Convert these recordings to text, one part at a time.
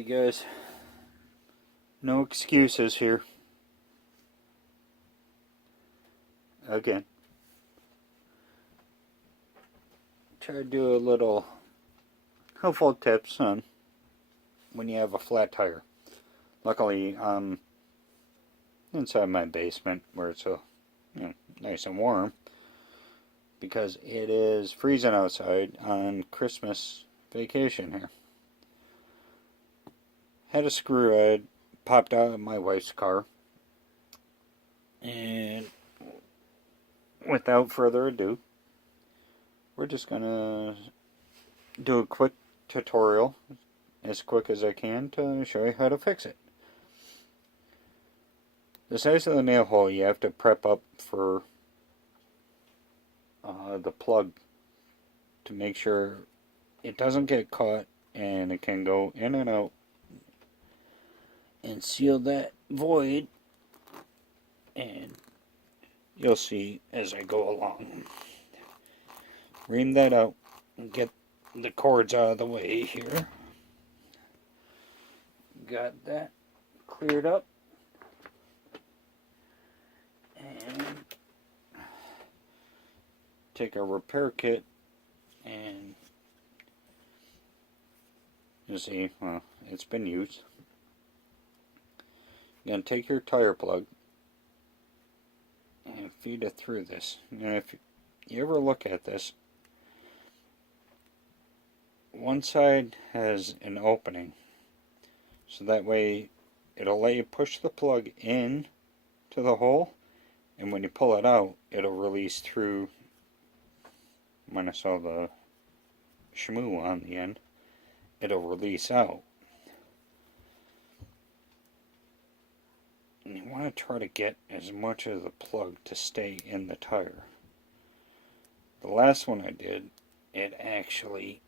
Alrighty guys, no excuses here. Again, try to do a little helpful tips on when you have a flat tire. Luckily, inside my basement where it's nice and warm because it is freezing outside on Christmas vacation here. Had a screw head popped out of my wife's car, and without further ado, we're just gonna do a quick tutorial, as quick as I can, to show you how to fix it. The size of the nail hole you have to prep up for the plug to make sure it doesn't get caught and it can go in and out and seal that void, and you'll see as I go along. Ream that out and get the cords out of the way here. Got that cleared up. And take a repair kit and you see, well, it's been used. You're going to take your tire plug and feed it through this. And if you ever look at this, one side has an opening, so that way it'll let you push the plug in to the hole, and when you pull it out, it'll release through, minus all the shmoo on the end, it'll release out. And you want to try to get as much of the plug to stay in the tire. The last one I did, it actually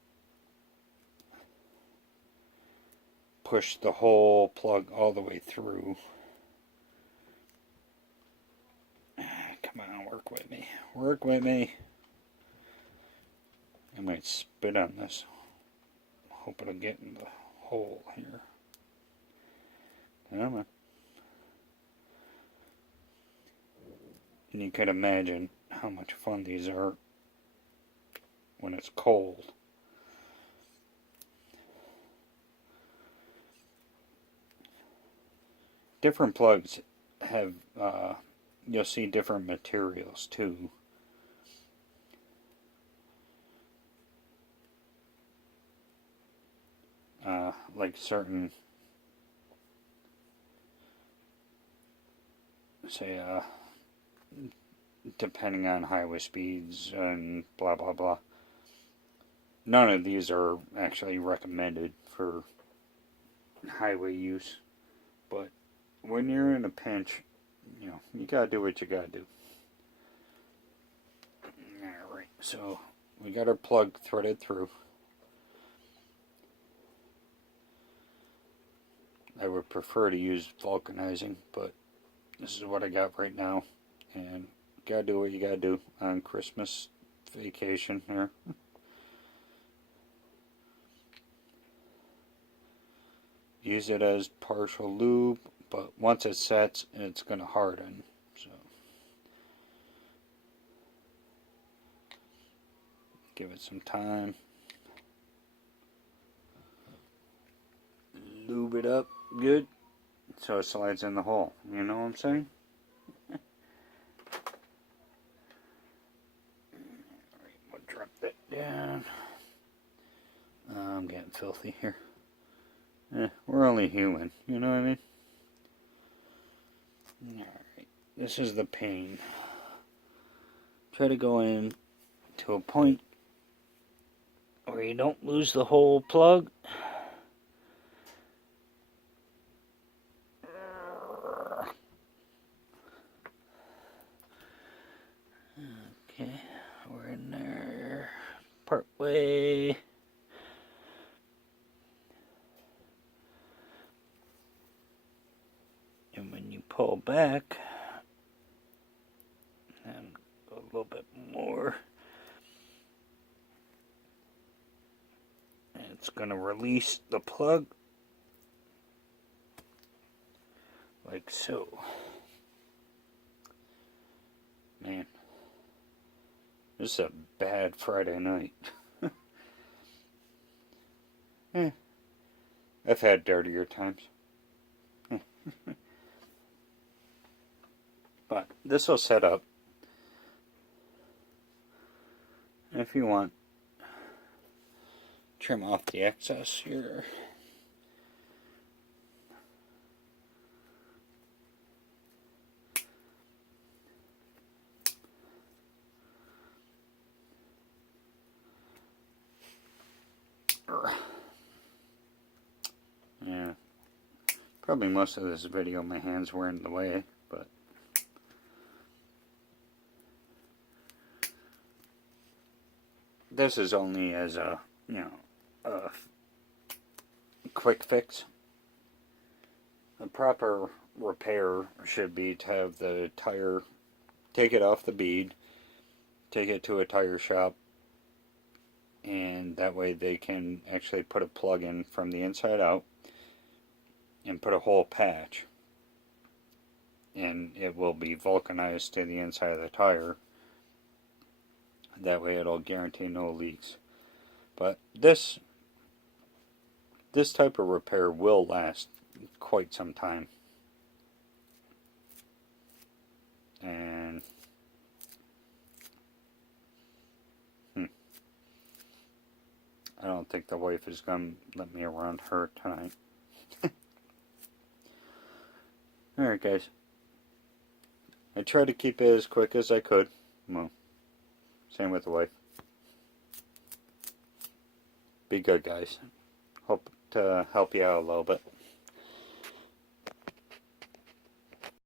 pushed the whole plug all the way through. Come on, work with me. Work with me. I might spit on this. Hope it'll get in the hole here. Come on. And you can imagine how much fun these are when it's cold. Different plugs have, you'll see different materials too. Like certain, say, depending on highway speeds and blah blah blah. None of these are actually recommended for highway use, but when you're in a pinch, you gotta do what you gotta do. Alright, so we got our plug threaded through. I would prefer to use vulcanizing, but this is what I got right now, and gotta do what you gotta do on Christmas vacation here. Use it as partial lube, but once it sets, it's gonna harden. So give it some time. Lube it up good so it slides in the hole. You know what I'm saying? Alright, we'll drop that down. I'm getting filthy here. We're only human, you know what I mean? Alright, this is the pain. Try to go in to a point where you don't lose the whole plug. Okay, we're in there part way. And when you pull back, and go a little bit more, and it's going to release the plug like so. Man, this is a bad Friday night. I've had dirtier times. But this will set up. If you want, trim off the excess here. Yeah, probably most of this video my hands were in the way, but this is only as a, a quick fix. A proper repair should be to have the tire, take it off the bead, take it to a tire shop, and that way they can actually put a plug in from the inside out and put a whole patch, and it will be vulcanized to the inside of the tire. That way it'll guarantee no leaks. But this type of repair will last quite some time. And I don't think the wife is going to let me around her tonight. Alright guys, I tried to keep it as quick as I could. Well, same with the wife. Be good guys. Hope to help you out a little bit.